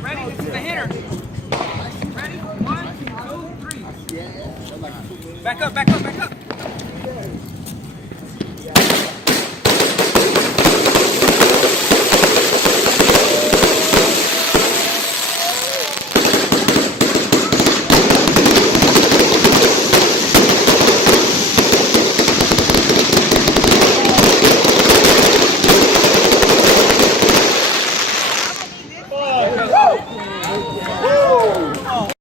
Ready? This is the hitter. Ready? 1, 2, 3. Back up, back up, back up.